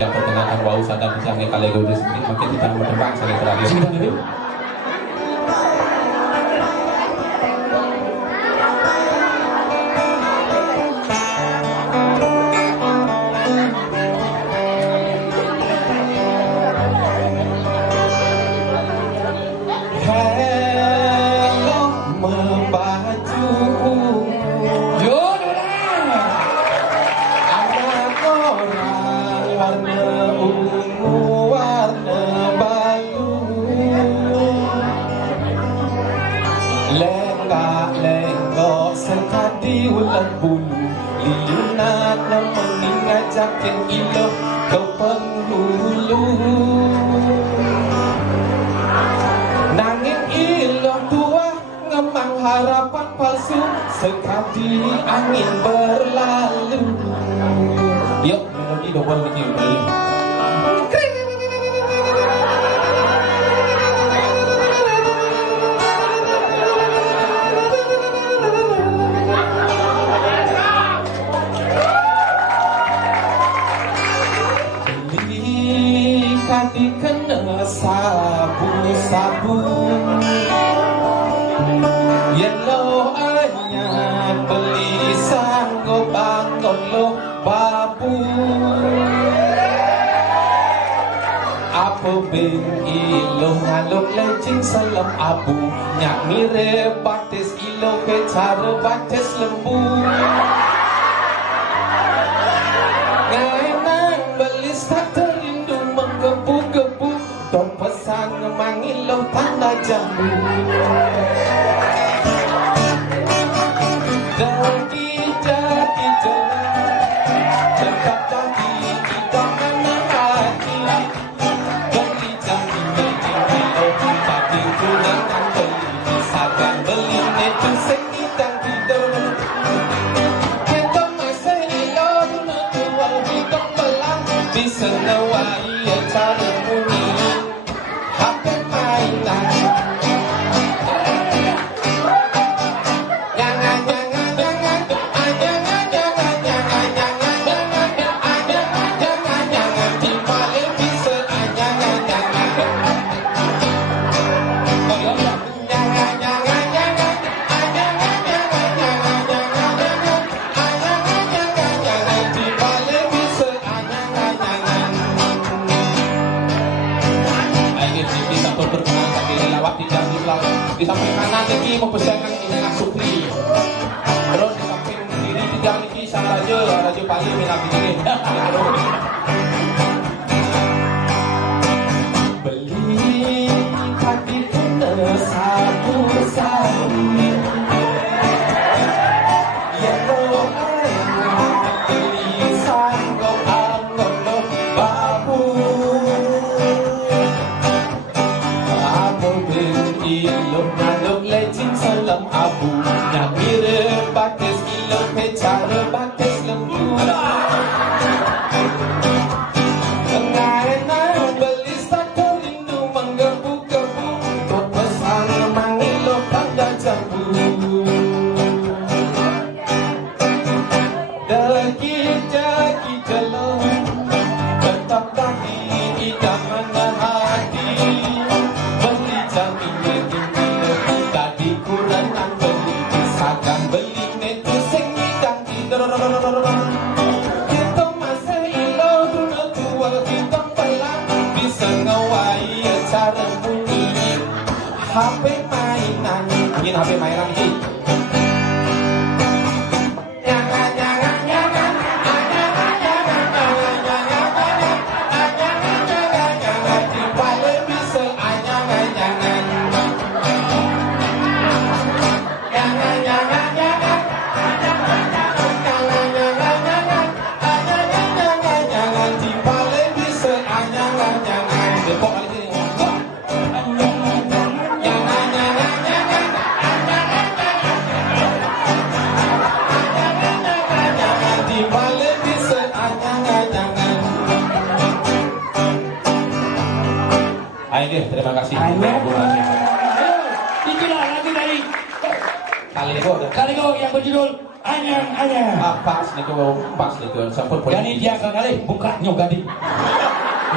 yang pertengahan wau sadar jangan kali gue sendiri makin tidak mau terbang sampai terakhir. Lenggak sekadi ulang bulu Liunat na mengingajak yang iloh ke penghulu Nanging iloh tua ngemang harapan palsu Sekadi angin berlalu Yuk, melodi double lagi dikena sabu-sabu Yellow anyat beli sanggup bangun lo babu Apa bin ilo ngaluk lecing salam abu Nyak mirip batis ilo ke cara batis lembu Ngainang belis tak gebu-gebu Don pesan mangilo tanda jambu Jadi Tetap jadi kita mana hati Beli jadi beli Tadi gunakan beli Misalkan beli netu sekitar tidur Kita masih ilo Menjual hidup belang Bisa nawai cara bunyi HP mainan Jangan dibalik bisa di samping kanan ini mempersembahkan Inang Supri terus di samping kiri tidak ini sang Raja Pali minat ini beli kaki kena sabu-sabu Yellow beli sanggup anggot lo babu Ilo ngaluk lecing salam abu Nak mirip batis ilo pecara batis lembu Ngainang belis tak terindu menggebu-gebu Untuk pesan mangilo tanda jambu Degi-degi jelong Tetap tadi idaman hati Beli jamin tadi kurangan beli Misalkan beli netu sengidang tidur Kita masih ilo dulu tua kita belang Bisa ngawai cara bunyi HP mainan Ingin HP mainan ini Ayo, terima kasih. Itulah lagu dari Kaligo Kaligo yang berjudul Anyang. Pas niku sampun boleh. Gani dia kali buka nyogadi.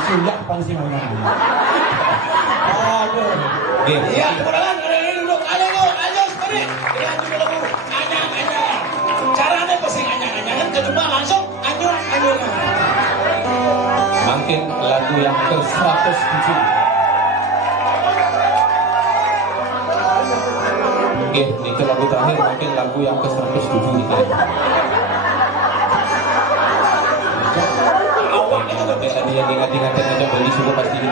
Sudah pangsi mana. Aduh. Nggih. Iya, kemudian duduk ayo sekali. Ya dulu anyang. Caranya pusing anyang kedua langsung anyur. Makin lagu yang ke-107. Nggih, niki lagu terakhir makin lagu yang ke-107 niki. Awak itu tadi yang ingat-ingat aja beli suku pasti itu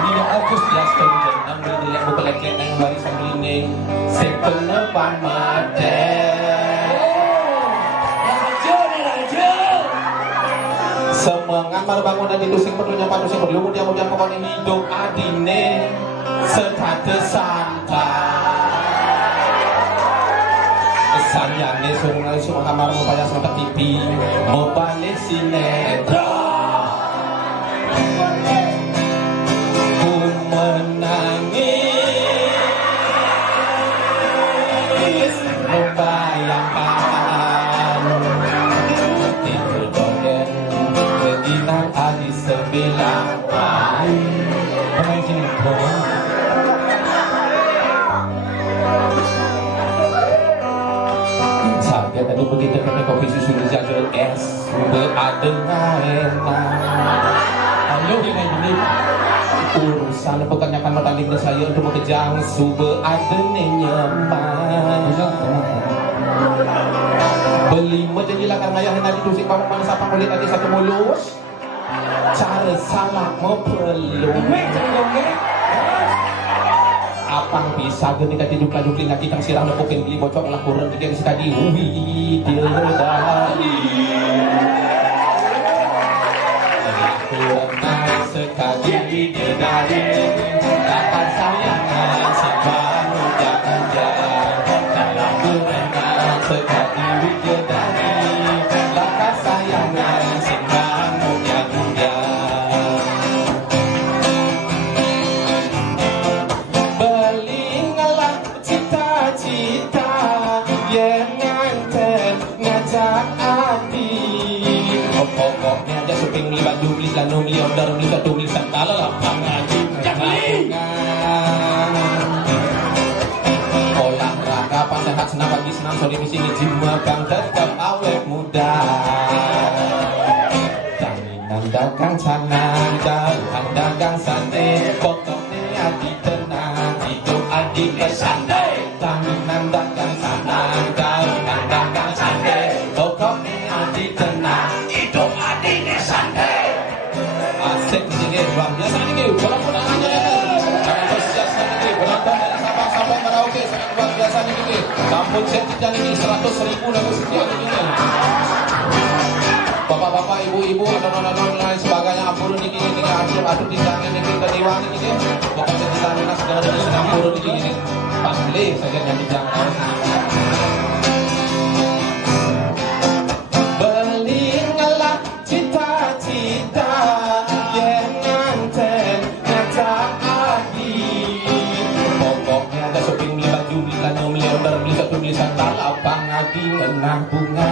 Ini Agus ya setuju ambil dia buka lagi yang warisan ini sepenepan mate. Semangat bangunan itu sing perlunya padu sing perlu kemudian pokoknya hidup adine setade santai. Sayangnya semua kamar mau bayar sama TV mau balik sinetron. Ku menangis membayangkan tidur dogen keginan adi sebelah pemain sinetron. Saya tadi begitu kata kopi susu jadul es beradengena. Halo dengan ini urusan pekerjaan pertandingan saya untuk mengejar sube adenenya beli menjadi lakang ayah yang tadi tusik kamu mana siapa boleh tadi satu mulus cara salah mau perlu apa bisa ketika tidur kaduk lagi kita sirah lepokin beli bocor lah kurang tiga sekali uwi dia dari kurang sekali dia dari dapat sayangan siapa jangan dalam kurang sekali dia dari dapat sayangan siapa pokoknya aja suping beli baju beli celana beli order beli satu beli sandal lapang ngaji olahraga pas sehat senam pagi senam sore misi ngejim magang tetap awet muda jaminan dagang canang jauhan dagang sate pokoknya adi tenang hidup adi santai jaminan dagang canang jauhan dagang sate pokoknya adi tenang asik ini luar biasa ini walaupun hanya jangan bersiasat ini penonton dari Sabang sampai Merauke sangat luar biasa ini kampung setiap ini 100.000 lagu setiap ini bapak-bapak ibu-ibu adon-adon lain sebagainya ampun ini atur di sana ini ketiwang ini pokoknya di sana segala jenis ampun ini pas beli saja jadi jangan belilah cita-cita pokoknya ada shopping beli baju beli celana beli order beli satu beli sandal lapang adi menang bunga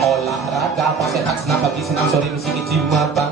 olahraga pas sehat senam pagi senam sore misi gym abang